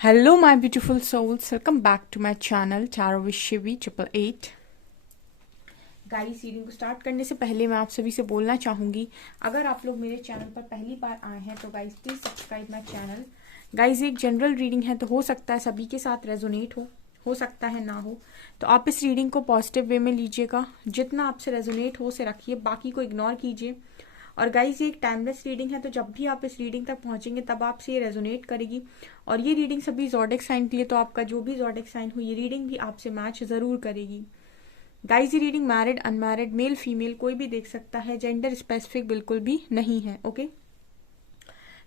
Hello, my beautiful souls. Welcome back to my channel, Tarot with Shivi 888. Guys, reading को start करने से पहले मैं आप सभी से बोलना चाहूंगी, अगर आप लोग मेरे चैनल पर पहली बार आए हैं तो guys please subscribe my channel. Guys, एक जनरल रीडिंग है तो हो सकता है सभी के साथ रेजोनेट हो सकता है ना हो, तो आप इस रीडिंग को पॉजिटिव वे में लीजिएगा। जितना आपसे रेजोनेट हो उसे रखिए, बाकी को इग्नोर कीजिए। और गाइज, ये एक टाइमलेस रीडिंग है, तो जब भी आप इस रीडिंग तक पहुंचेंगे तब आपसे ये रेजोनेट करेगी। और ये रीडिंग सभी ज़ोडिक साइन के लिए, तो आपका जो भी ज़ोडिक साइन हो ये रीडिंग भी आपसे मैच जरूर करेगी। गाइज, ये reading married unmarried male female कोई भी देख सकता है, जेंडर स्पेसिफिक बिल्कुल भी नहीं है। ओके,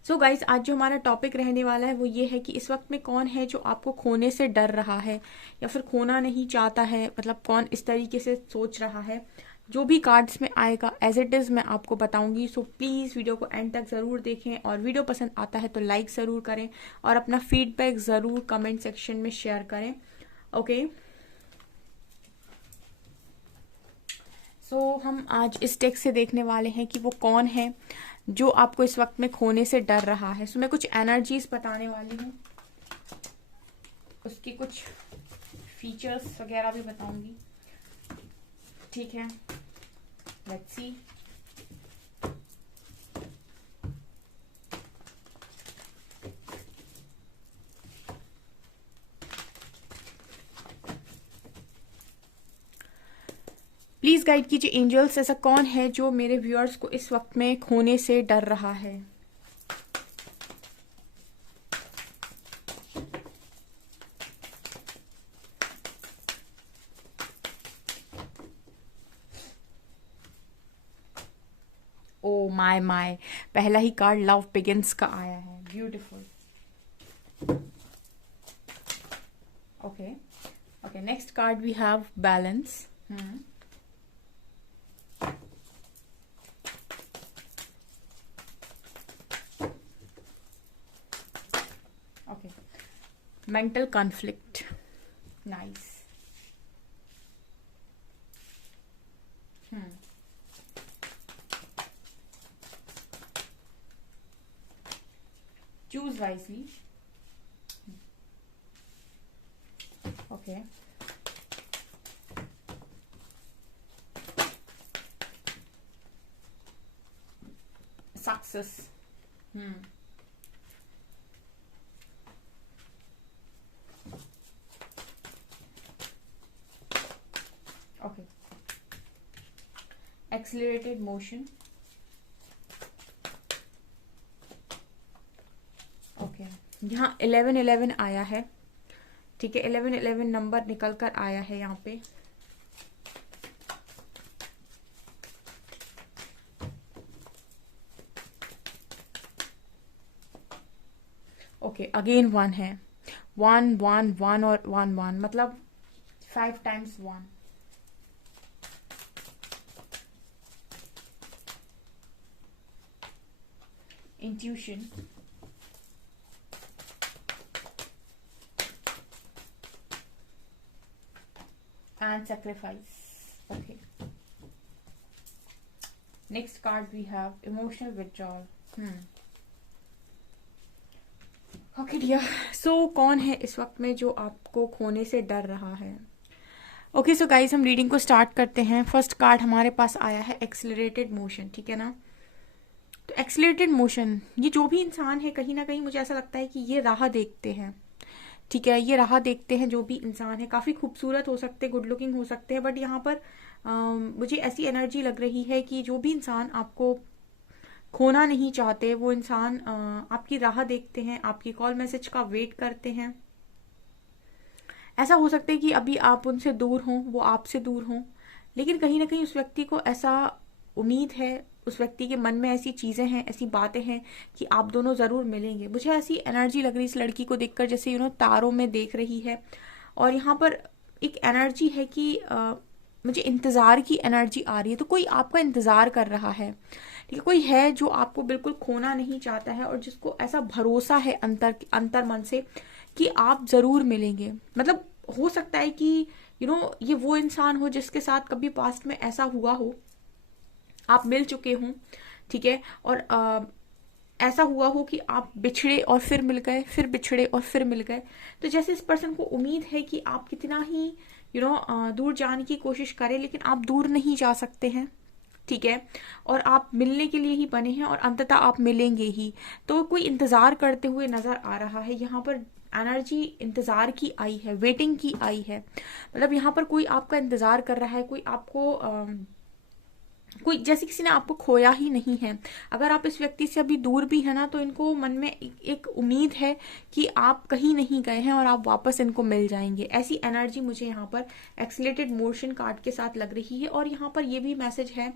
सो गाइज, आज जो हमारा टॉपिक रहने वाला है वो ये है कि इस वक्त में कौन है जो आपको खोने से डर रहा है या फिर खोना नहीं चाहता है, मतलब कौन इस तरीके से सोच रहा है। जो भी कार्ड्स में आएगा एज इट इज़ मैं आपको बताऊंगी, सो प्लीज़ वीडियो को एंड तक ज़रूर देखें। और वीडियो पसंद आता है तो लाइक ज़रूर करें और अपना फीडबैक ज़रूर कमेंट सेक्शन में शेयर करें। ओके, सो हम आज इस टेक्स्ट से देखने वाले हैं कि वो कौन है जो आपको इस वक्त में खोने से डर रहा है। सो मैं कुछ एनर्जीज बताने वाली हूँ, उसकी कुछ फीचर्स वगैरह भी बताऊंगी। ठीक है, लेट्स सी। प्लीज गाइड कीजिए एंजल्स, ऐसा कौन है जो मेरे व्यूअर्स को इस वक्त में खोने से डर रहा है। ओ माय माय, पहला ही कार्ड लव बिगिंस का आया है। Beautiful. Okay okay, next card we have balance. Okay, mental conflict. Nice. Choose wisely. Okay, success. Okay, accelerated motion. Okay, यहाँ 1111 आया है। ठीक है, 1111 नंबर निकल कर आया है यहाँ पे। ओके, अगेन वन है। वन वन वन और वन वन, मतलब 5 times one. Intuition. and sacrifice. Okay, next card we have emotional withdrawal. Okay dear, so कौन है इस वक्त में जो आपको खोने से डर रहा है। ओके, सो गाइज, हम रीडिंग को स्टार्ट करते हैं। फर्स्ट कार्ड हमारे पास आया है एक्सिलरेटेड मोशन। ठीक है ना, तो एक्सिलरेटेड मोशन, ये जो भी इंसान है कहीं ना कहीं मुझे ऐसा लगता है कि ये राह देखते हैं। ठीक है, ये राह देखते हैं जो भी इंसान है, काफ़ी खूबसूरत हो सकते हैं, गुड लुकिंग हो सकते हैं, बट यहाँ पर मुझे ऐसी एनर्जी लग रही है कि जो भी इंसान आपको खोना नहीं चाहते, वो इंसान आपकी राह देखते हैं, आपकी कॉल मैसेज का वेट करते हैं। ऐसा हो सकता है कि अभी आप उनसे दूर हों, वो आपसे दूर हों, लेकिन कहीं ना कहीं उस व्यक्ति को ऐसा उम्मीद है, उस व्यक्ति के मन में ऐसी चीजें हैं, ऐसी बातें हैं कि आप दोनों जरूर मिलेंगे। मुझे ऐसी एनर्जी लग रही है इस लड़की को देखकर, जैसे तारों में देख रही है। और यहाँ पर एक एनर्जी है कि मुझे इंतजार की एनर्जी आ रही है, तो कोई आपका इंतजार कर रहा है। ठीक है, कोई है जो आपको बिल्कुल खोना नहीं चाहता है और जिसको ऐसा भरोसा है अंतर मन से कि आप जरूर मिलेंगे। मतलब हो सकता है कि ये वो इंसान हो जिसके साथ कभी पास्ट में ऐसा हुआ हो, आप मिल चुके हों। ठीक है, और ऐसा हुआ हो कि आप बिछड़े और फिर मिल गए, फिर बिछड़े और फिर मिल गए। तो जैसे इस पर्सन को उम्मीद है कि आप कितना ही दूर जाने की कोशिश करें, लेकिन आप दूर नहीं जा सकते हैं, ठीक है, और आप मिलने के लिए ही बने हैं और अंततः आप मिलेंगे ही। तो कोई इंतजार करते हुए नजर आ रहा है यहाँ पर। एनर्जी इंतजार की आई है, वेटिंग की आई है। मतलब यहाँ पर कोई आपका इंतजार कर रहा है, कोई आपको कोई जैसे किसी ने आपको खोया ही नहीं है। अगर आप इस व्यक्ति से अभी दूर भी है ना, तो इनको मन में एक उम्मीद है कि आप कहीं नहीं गए हैं और आप वापस इनको मिल जाएंगे। ऐसी एनर्जी मुझे यहाँ पर एक्सीलरेटेड मोशन कार्ड के साथ लग रही है। और यहाँ पर ये भी मैसेज है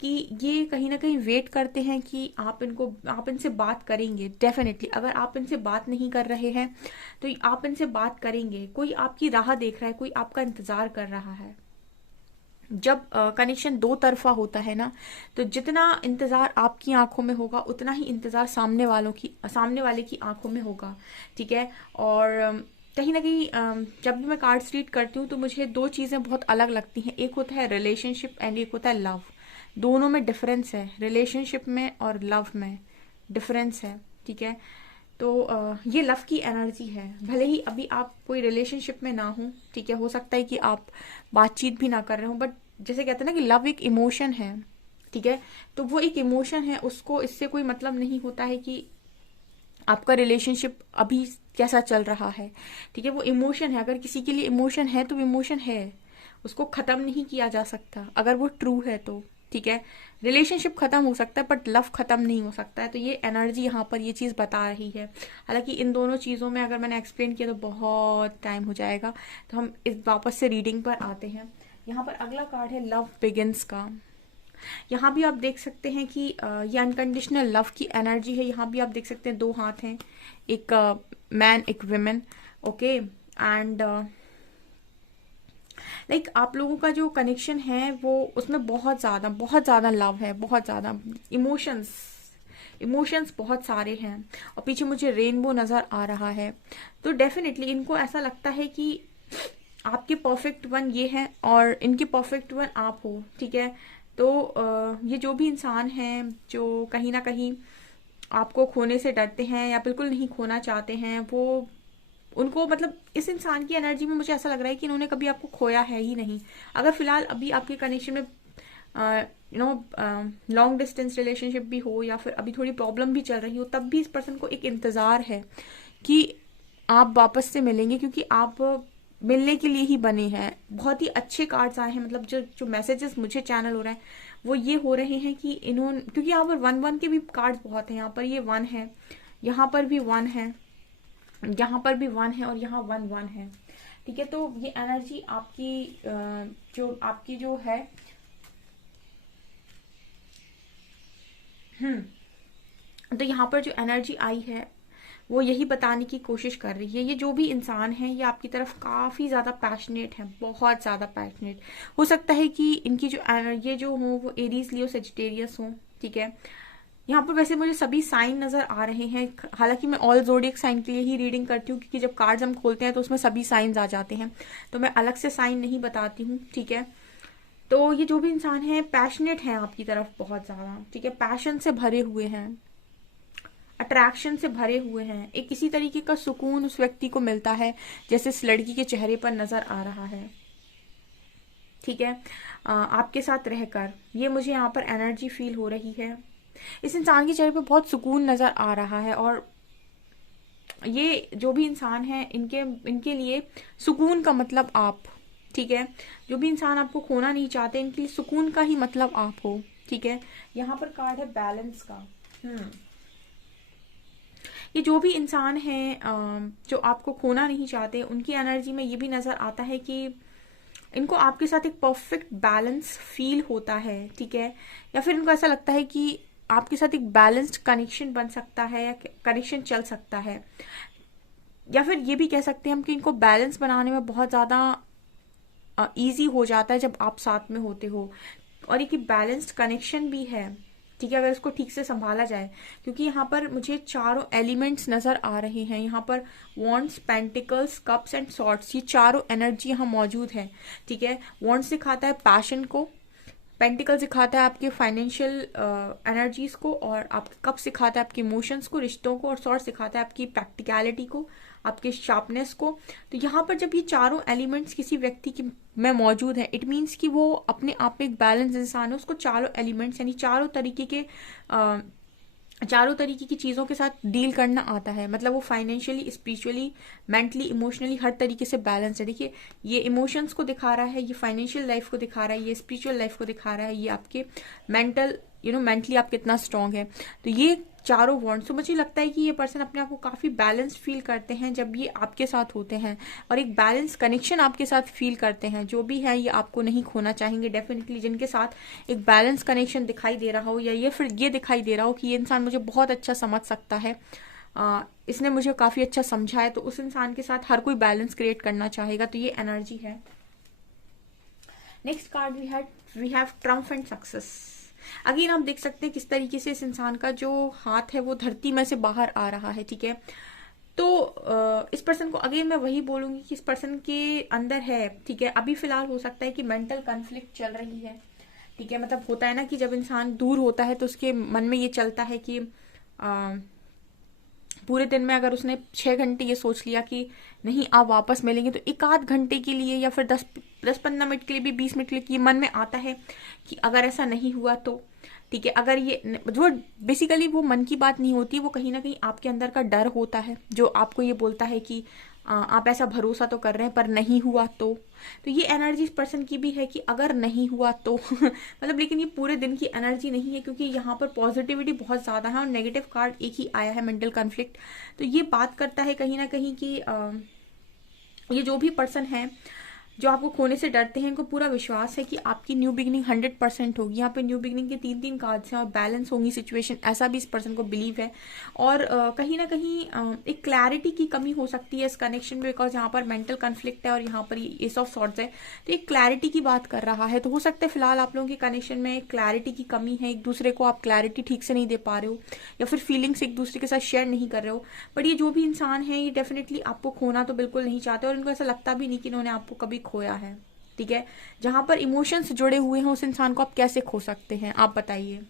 कि ये कहीं ना कहीं वेट करते हैं कि आप इनसे बात करेंगे। डेफिनेटली अगर आप इनसे बात नहीं कर रहे हैं तो आप इनसे बात करेंगे। कोई आपकी राह देख रहा है, कोई आपका इंतजार कर रहा है। जब कनेक्शन दो तरफा होता है ना, तो जितना इंतजार आपकी आंखों में होगा उतना ही इंतजार सामने वाले की आंखों में होगा, ठीक है। और कहीं ना कहीं जब भी मैं कार्ड्स रीड करती हूँ तो मुझे दो चीजें बहुत अलग लगती हैं। एक होता है रिलेशनशिप एंड एक होता है लव। दोनों में डिफरेंस है, रिलेशनशिप में और लव में डिफरेंस है, ठीक है। तो ये लव की एनर्जी है। भले ही अभी आप कोई रिलेशनशिप में ना हो, ठीक है, हो सकता है कि आप बातचीत भी ना कर रहे हो, बट जैसे कहते हैं ना कि लव एक इमोशन है, ठीक है। तो वो एक इमोशन है, उसको इससे कोई मतलब नहीं होता है कि आपका रिलेशनशिप अभी कैसा चल रहा है, ठीक है। वो इमोशन है। अगर किसी के लिए इमोशन है तो इमोशन है, उसको खत्म नहीं किया जा सकता अगर वो ट्रू है तो, ठीक है। रिलेशनशिप खत्म हो सकता है बट लव खत्म नहीं हो सकता है। तो ये एनर्जी यहाँ पर ये चीज बता रही है। हालांकि इन दोनों चीजों में अगर मैंने एक्सप्लेन किया तो बहुत टाइम हो जाएगा, तो हम इस वापस से रीडिंग पर आते हैं। यहाँ पर अगला कार्ड है लव बिगिंस का। यहाँ भी आप देख सकते हैं कि ये अनकंडीशनल लव की एनर्जी है। यहाँ भी आप देख सकते हैं दो हाथ हैं, एक मैन एक विमेन, ओके। एंड लाइक आप लोगों का जो कनेक्शन है वो उसमें बहुत ज्यादा लव है, बहुत ज्यादा इमोशंस बहुत सारे हैं। और पीछे मुझे रेनबो नजर आ रहा है। तो डेफिनेटली इनको ऐसा लगता है कि आपके परफेक्ट वन ये है और इनके परफेक्ट वन आप हो, ठीक है। तो ये जो भी इंसान हैं जो कहीं ना कहीं आपको खोने से डरते हैं या बिल्कुल नहीं खोना चाहते हैं, वो उनको मतलब इस इंसान की एनर्जी में मुझे ऐसा लग रहा है कि इन्होंने कभी आपको खोया है ही नहीं। अगर फिलहाल अभी आपके कनेक्शन में लॉन्ग डिस्टेंस रिलेशनशिप भी हो या फिर अभी थोड़ी प्रॉब्लम भी चल रही हो, तब भी इस पर्सन को एक इंतजार है कि आप वापस से मिलेंगे, क्योंकि आप मिलने के लिए ही बने हैं। बहुत ही अच्छे कार्ड्स आए हैं। मतलब जो जो मैसेजेस मुझे चैनल हो रहे हैं वो ये हो रहे हैं कि इन्होंने, क्योंकि यहाँ पर 1-1 के भी कार्ड्स बहुत हैं। यहाँ पर ये 1 है, यहाँ पर भी 1 है, यहाँ पर भी 1 है और यहाँ 1-1 है, ठीक है। तो ये एनर्जी आपकी जो है तो यहाँ पर जो एनर्जी आई है वो यही बताने की कोशिश कर रही है। ये जो भी इंसान है ये आपकी तरफ काफी ज्यादा पैशनेट है, बहुत ज्यादा पैशनेट। हो सकता है कि इनकी ये जो हो वो एरीज लियो सेजिटेरियस हो, ठीक है। यहाँ पर वैसे मुझे सभी साइन नजर आ रहे हैं। हालांकि मैं ऑल ज़ोडिएक साइन के लिए ही रीडिंग करती हूँ, क्योंकि जब कार्ड्स हम खोलते हैं तो उसमें सभी साइंस आ जाते हैं, तो मैं अलग से साइन नहीं बताती हूँ, ठीक है। तो ये जो भी इंसान है पैशनेट है आपकी तरफ बहुत ज्यादा, ठीक है। पैशन से भरे हुए हैं, अट्रैक्शन से भरे हुए हैं। एक इसी तरीके का सुकून उस व्यक्ति को मिलता है जैसे इस लड़की के चेहरे पर नजर आ रहा है, ठीक है। आपके साथ रहकर ये मुझे यहाँ पर एनर्जी फील हो रही है। इस इंसान के चेहरे पे बहुत सुकून नजर आ रहा है। और ये जो भी इंसान है इनके लिए सुकून का मतलब आप, ठीक है। जो भी इंसान आपको खोना नहीं चाहते, इनके लिए सुकून का ही मतलब आप हो, ठीक है। यहाँ पर कार्ड है बैलेंस का। ये जो भी इंसान है जो आपको खोना नहीं चाहते, उनकी एनर्जी में ये भी नजर आता है कि इनको आपके साथ एक परफेक्ट बैलेंस फील होता है, ठीक है। या फिर इनको ऐसा लगता है कि आपके साथ एक बैलेंस्ड कनेक्शन बन सकता है या कनेक्शन चल सकता है। या फिर ये भी कह सकते हैं हम कि इनको बैलेंस बनाने में बहुत ज्यादा इजी हो जाता है जब आप साथ में होते हो। और एक बैलेंस्ड कनेक्शन भी है, ठीक है, अगर इसको ठीक से संभाला जाए। क्योंकि यहाँ पर मुझे चारों एलिमेंट्स नजर आ रहे हैं। यहाँ पर wands, pentacles, cups and swords, ये चारों एनर्जी यहाँ मौजूद है, ठीक है। वॉन्ड्स दिखाता है पैशन को, पेंटिकल सिखाता है आपके फाइनेंशियल एनर्जीज को, और आप कप सिखाता है आपके इमोशंस को, रिश्तों को, और सॉर्ड सिखाता है आपकी प्रैक्टिकलिटी को, आपके शार्पनेस को। तो यहाँ पर जब ये चारों एलिमेंट्स किसी व्यक्ति की में मौजूद है, इट मीन्स कि वो अपने आप में एक बैलेंस इंसान है, उसको चारों एलिमेंट्स यानी चारों तरीके की चीज़ों के साथ डील करना आता है। मतलब वो फाइनेंशियली, स्पिरिचुअली, मेंटली, इमोशनली हर तरीके से बैलेंस है। देखिए, ये इमोशंस को दिखा रहा है, ये फाइनेंशियल लाइफ को दिखा रहा है, ये स्पिरिचुअल लाइफ को दिखा रहा है, ये आपके मेंटल मेंटली आप कितना स्ट्रांग है। तो ये चारों वॉन्ट्स, तो मुझे लगता है कि ये पर्सन अपने आप को काफ़ी बैलेंस्ड फील करते हैं जब ये आपके साथ होते हैं, और एक बैलेंस कनेक्शन आपके साथ फील करते हैं। जो भी है ये आपको नहीं खोना चाहेंगे डेफिनेटली। जिनके साथ एक बैलेंस कनेक्शन दिखाई दे रहा हो, या ये फिर ये दिखाई दे रहा हो कि ये इंसान मुझे बहुत अच्छा समझ सकता है, इसने मुझे काफ़ी अच्छा समझा है, तो उस इंसान के साथ हर कोई बैलेंस क्रिएट करना चाहेगा। तो ये एनर्जी है। Next card we have triumph and success. Again आप देख सकते हैं किस तरीके से इस इंसान का जो हाथ है वो धरती में से बाहर आ रहा है, ठीक है। तो इस पर्सन को अगेन मैं वही बोलूंगी कि इस पर्सन के अंदर है, ठीक है, अभी फिलहाल हो सकता है कि मेंटल कॉन्फ्लिक्ट चल रही है, ठीक है। मतलब होता है ना कि जब इंसान दूर होता है तो उसके मन में ये चलता है कि पूरे दिन में अगर उसने 6 घंटे ये सोच लिया कि नहीं आप वापस मिलेंगे, तो एक आध घंटे के लिए या फिर 10-15 मिनट के लिए भी, 20 मिनट के लिए, कि मन में आता है कि अगर ऐसा नहीं हुआ तो, ठीक है। अगर ये वो बेसिकली वो मन की बात नहीं होती, वो कहीं ना कहीं आपके अंदर का डर होता है जो आपको ये बोलता है कि आप ऐसा भरोसा तो कर रहे हैं पर नहीं हुआ तो ये एनर्जी इस पर्सन की भी है कि अगर नहीं हुआ तो मतलब, लेकिन ये पूरे दिन की एनर्जी नहीं है, क्योंकि यहाँ पर पॉजिटिविटी बहुत ज़्यादा है और नेगेटिव कार्ड एक ही आया है, मेंटल कॉन्फ्लिक्ट। तो ये बात करता है कहीं ना कहीं कि ये जो भी पर्सन है जो आपको खोने से डरते हैं, इनको पूरा विश्वास है कि आपकी न्यू बिगिनिंग 100% होगी। यहाँ पे न्यू बिगिनिंग के 3 कार्ड्स हैं और बैलेंस होंगी सिचुएशन, ऐसा भी इस पर्सन को बिलीव है। और कहीं ना कहीं एक क्लैरिटी की कमी हो सकती है इस कनेक्शन में, बिकॉज यहाँ पर मेंटल कॉन्फ्लिक्ट है और यहाँ पर एस ऑफ सॉर्ड्स है, तो एक क्लैरिटी की बात कर रहा है। तो हो सकता है फिलहाल आप लोगों के कनेक्शन में क्लैरिटी की कमी है, एक दूसरे को आप क्लैरिटी ठीक से नहीं दे पा रहे हो, या फिर फीलिंग्स एक दूसरे के साथ शेयर नहीं कर रहे हो। बट ये जो भी इंसान है ये डेफिनेटली आपको खोना तो बिल्कुल नहीं चाहते, और इनको ऐसा लगता भी नहीं कि इन्होंने आपको कभी खोया है, ठीक है। जहां पर इमोशंस जुड़े हुए हैं उस इंसान को आप कैसे खो सकते हैं, आप बताइए।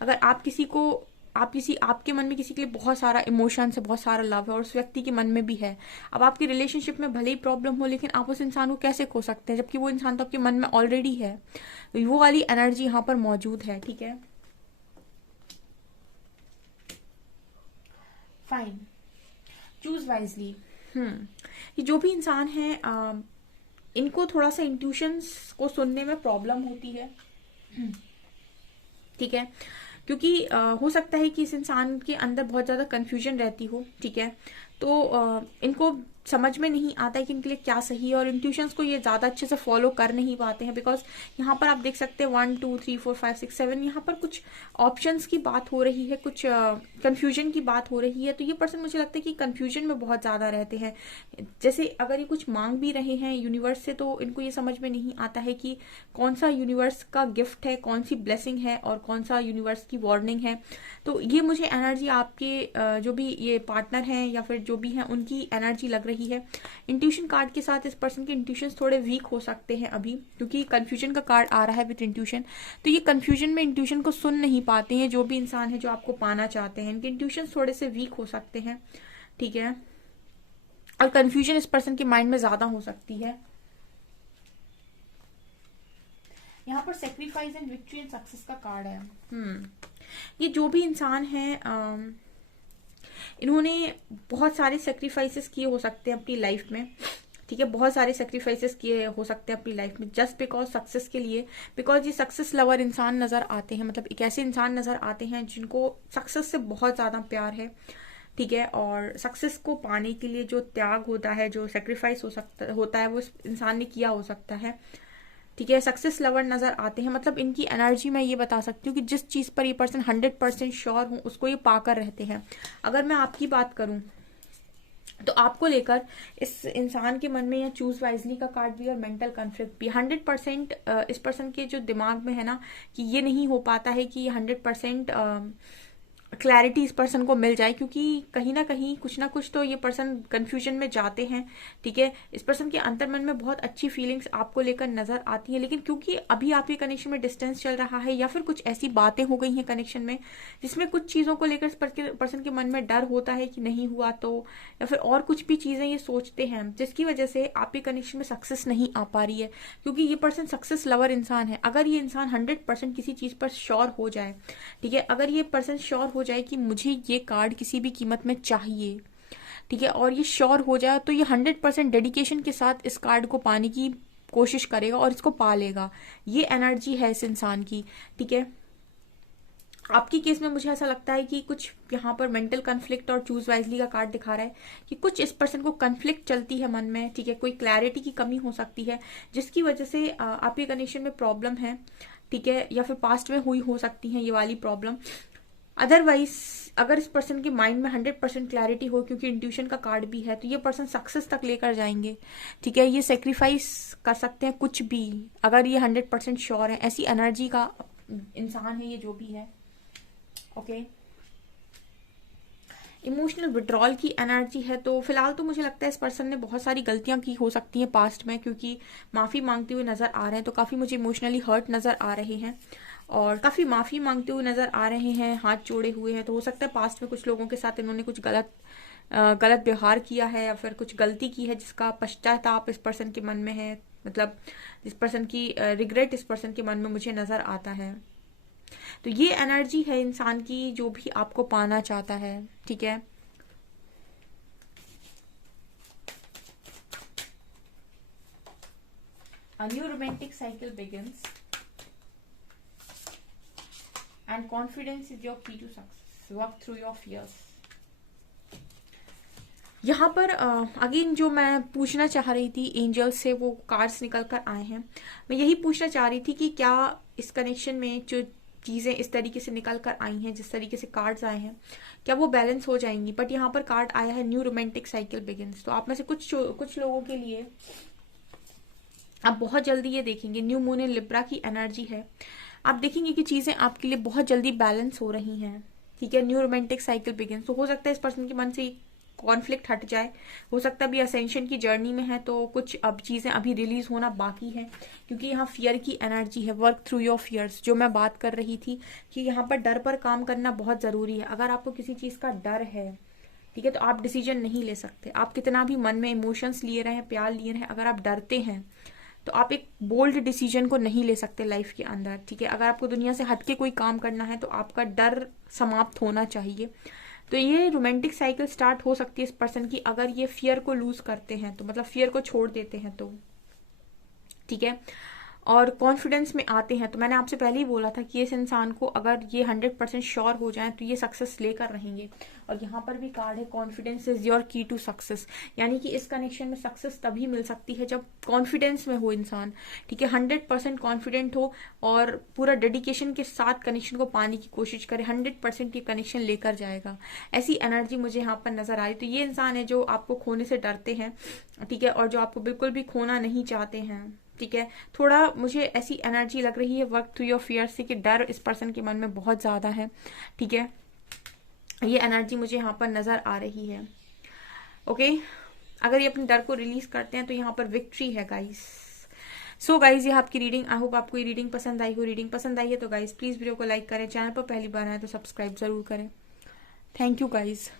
अगर आपके मन में किसी के लिए बहुत सारा इमोशंस है, बहुत सारा लव है, और उस व्यक्ति के मन में भी है, अब आपकी रिलेशनशिप में भले ही प्रॉब्लम हो, लेकिन आप उस इंसान को कैसे खो सकते हैं जबकि वो इंसान तो आपके मन में ऑलरेडी है। तो वो वाली एनर्जी यहाँ पर मौजूद है, ठीक है। Fine, choose wisely. ये जो भी इंसान है इनको थोड़ा सा इंट्यूशंस को सुनने में प्रॉब्लम होती है, ठीक है, क्योंकि हो सकता है कि इस इंसान के अंदर बहुत ज़्यादा कंफ्यूजन रहती हो, ठीक है। तो इनको समझ में नहीं आता है कि इनके लिए क्या सही है, और इंट्यूशंस को ये ज़्यादा अच्छे से फॉलो कर नहीं पाते हैं, बिकॉज यहाँ पर आप देख सकते हैं 1 2 3 4 5 6 7 यहाँ पर कुछ ऑप्शंस की बात हो रही है, कुछ कंफ्यूजन की बात हो रही है। तो ये पर्सन मुझे लगता है कि कंफ्यूजन में बहुत ज़्यादा रहते हैं। जैसे अगर ये कुछ मांग भी रहे हैं यूनिवर्स से, तो इनको ये समझ में नहीं आता है कि कौन सा यूनिवर्स का गिफ्ट है, कौन सी ब्लेसिंग है, और कौन सा यूनिवर्स की वार्निंग है। तो ये मुझे एनर्जी आपके जो भी ये पार्टनर हैं या फिर जो भी हैं उनकी एनर्जी लग रही है। इंट्यूशन कार्ड के साथ इस पर्सन के इंट्यूशन थोड़े वीक हो सकते हैं अभी, क्योंकि कंफ्यूजन का कार्ड आ रहा है विद इंट्यूशन। तो ये कंफ्यूजन में इंट्यूशन को सुन नहीं पाते हैं जो भी इंसान है जो आपको पाना चाहते हैं, इनके इंट्यूशन थोड़े से वीक हो सकते हैं, ठीक है। और कंफ्यूजन इस पर्सन के माइंड में ज्यादा हो सकती है। यहाँ पर sacrifice and victory and success का कार्ड है। ये जो भी इंसान है इन्होंने बहुत सारे सेक्रीफाइसेस किए हो सकते हैं अपनी लाइफ में, ठीक है। बहुत सारे सेक्रीफाइसेस किए हो सकते हैं अपनी लाइफ में जस्ट बिकॉज सक्सेस के लिए, बिकॉज ये सक्सेस लवर इंसान नजर आते हैं। मतलब एक ऐसे इंसान नजर आते हैं जिनको सक्सेस से बहुत ज्यादा प्यार है, ठीक है। और सक्सेस को पाने के लिए जो त्याग होता है, जो सेक्रीफाइस होता है, वो इंसान ने किया हो सकता है, ठीक है। सक्सेस लवर नजर आते हैं। मतलब इनकी एनर्जी मैं ये बता सकती हूँ कि जिस चीज पर ये पर्सन 100% श्योर हूँ उसको ये पाकर रहते हैं। अगर मैं आपकी बात करूं तो आपको लेकर इस इंसान के मन में या चूज वाइजली का कार्ड भी और मेंटल कॉन्फ्लिक्ट भी 100% इस पर्सन के जो दिमाग में है ना कि ये नहीं हो पाता है कि ये 100% क्लैरिटी इस पर्सन को मिल जाए, क्योंकि कहीं ना कहीं कुछ ना कुछ तो ये पर्सन कंफ्यूजन में जाते हैं। ठीक है, इस पर्सन के अंतर मन में बहुत अच्छी फीलिंग्स आपको लेकर नजर आती है, लेकिन क्योंकि अभी आपके कनेक्शन में डिस्टेंस चल रहा है या फिर कुछ ऐसी बातें हो गई हैं कनेक्शन में जिसमें कुछ चीज़ों को लेकर इस पर्सन के मन में डर होता है कि नहीं हुआ तो, या फिर और कुछ भी चीज़ें ये सोचते हैं जिसकी वजह से आपके कनेक्शन में सक्सेस नहीं आ पा रही है, क्योंकि ये पर्सन सक्सेस लवर इंसान है। अगर ये इंसान 100% किसी चीज़ पर श्योर हो जाए, ठीक है, अगर ये पर्सन श्योर हो जाए कि मुझे ये कार्ड किसी भी कीमत में चाहिए, ठीक है, और ये श्योर हो जाए तो ये 100% डेडिकेशन के साथ इस कार्ड को पाने की कोशिश करेगा और इसको पा लेगा। ये एनर्जी है इस इंसान की। ठीक है, आपकी केस में मुझे ऐसा लगता है कि कुछ यहाँ पर मेंटल कन्फ्लिक्ट और चूज वाइजली का कार्ड दिखा रहा है कि कुछ इस पर्सन को कन्फ्लिक्ट चलती है मन में। ठीक है, कोई क्लैरिटी की कमी हो सकती है जिसकी वजह से आपके कनेक्शन में प्रॉब्लम है। ठीक है, या फिर पास्ट में हुई हो सकती है ये वाली प्रॉब्लम। अदरवाइज अगर इस पर्सन के माइंड में 100% क्लैरिटी हो, क्योंकि इंट्यूशन का कार्ड भी है, तो ये पर्सन सक्सेस तक लेकर जाएंगे। ठीक है, ये सेक्रीफाइस कर सकते हैं कुछ भी अगर ये 100% श्योर है। ऐसी एनर्जी का इंसान है ये जो भी है। ओके, इमोशनल विड्रॉल की एनर्जी है, तो फिलहाल तो मुझे लगता है इस पर्सन ने बहुत सारी गलतियां की हो सकती हैं पास्ट में, क्योंकि माफी मांगते हुए नजर आ रहे हैं, तो काफी मुझे इमोशनली हर्ट नजर आ रहे हैं और काफी माफी मांगते हुए नजर आ रहे हैं, हाथ जोड़े हुए हैं। तो हो सकता है पास्ट में कुछ लोगों के साथ इन्होंने कुछ गलत व्यवहार किया है या फिर कुछ गलती की है जिसका पश्चाताप इस पर्सन के मन में है, मतलब इस पर्सन की रिग्रेट इस पर्सन के मन में मुझे नजर आता है। तो ये एनर्जी है इंसान की जो भी आपको पाना चाहता है। ठीक है, A new romantic cycle begins and confidence is your key to success. Work through your fears. यहाँ पर अगेन जो मैं पूछना चाह रही थी एंजल्स से, वो कार्ड्स निकल कर आए हैं। मैं यही पूछना चाह रही थी कि क्या इस कनेक्शन में जो चीज़ें इस तरीके से निकल कर आई हैं, जिस तरीके से कार्ड्स आए हैं, क्या वो बैलेंस हो जाएंगी। बट यहाँ पर कार्ड आया है न्यू रोमांटिक साइकिल बिगिंस। तो आप में से कुछ लोगों के लिए आप बहुत जल्दी ये देखेंगे, न्यू मून इन लिब्रा की एनर्जी है, आप देखेंगे कि चीज़ें आपके लिए बहुत जल्दी बैलेंस हो रही हैं। ठीक है, न्यू रोमांटिक साइकिल बिगिंस। तो हो सकता है इस पर्सन के मन से कॉन्फ्लिक्ट हट जाए, हो सकता है अभी असेंशन की जर्नी में है तो कुछ अब चीज़ें अभी रिलीज होना बाकी है, क्योंकि यहाँ फियर की एनर्जी है। वर्क थ्रू योर फियर्स, जो मैं बात कर रही थी कि यहाँ पर डर पर काम करना बहुत ज़रूरी है। अगर आपको किसी चीज़ का डर है, ठीक है, तो आप डिसीजन नहीं ले सकते। आप कितना भी मन में इमोशंस लिए रहे, प्यार लिए रहे, अगर आप डरते हैं तो आप एक बोल्ड डिसीजन को नहीं ले सकते लाइफ के अंदर। ठीक है, अगर आपको दुनिया से हटके कोई काम करना है तो आपका डर समाप्त होना चाहिए। तो ये रोमांटिक साइकिल स्टार्ट हो सकती है इस पर्सन की अगर ये फियर को लूज करते हैं, तो मतलब फियर को छोड़ देते हैं तो। ठीक है, और कॉन्फिडेंस में आते हैं। तो मैंने आपसे पहले ही बोला था कि इस इंसान को अगर ये 100% श्योर हो जाए तो ये सक्सेस लेकर रहेंगे। और यहाँ पर भी कार्ड है कॉन्फिडेंस इज योर की टू सक्सेस, यानी कि इस कनेक्शन में सक्सेस तभी मिल सकती है जब कॉन्फिडेंस में हो इंसान। ठीक है, 100% कॉन्फिडेंट हो और पूरा डेडिकेशन के साथ कनेक्शन को पाने की कोशिश करे, 100% ये कनेक्शन लेकर जाएगा। ऐसी एनर्जी मुझे यहाँ पर नजर आ रही। तो ये इंसान है जो आपको खोने से डरते हैं, ठीक है, और जो आपको बिल्कुल भी खोना नहीं चाहते हैं। ठीक है, थोड़ा मुझे ऐसी एनर्जी लग रही है वर्क थ्रू योर फियर से कि डर इस पर्सन के मन में बहुत ज्यादा है। ठीक है, ये एनर्जी मुझे यहाँ पर नजर आ रही है। ओके, अगर ये अपने डर को रिलीज करते हैं तो यहाँ पर विक्ट्री है गाइस। सो गाइज ये आपकी रीडिंग, आई होप आपको ये रीडिंग पसंद आई हो। रीडिंग पसंद आई है तो गाइज प्लीज वीडियो को लाइक करें, चैनल पर पहली बार आए तो सब्सक्राइब जरूर करें। Thank you guys.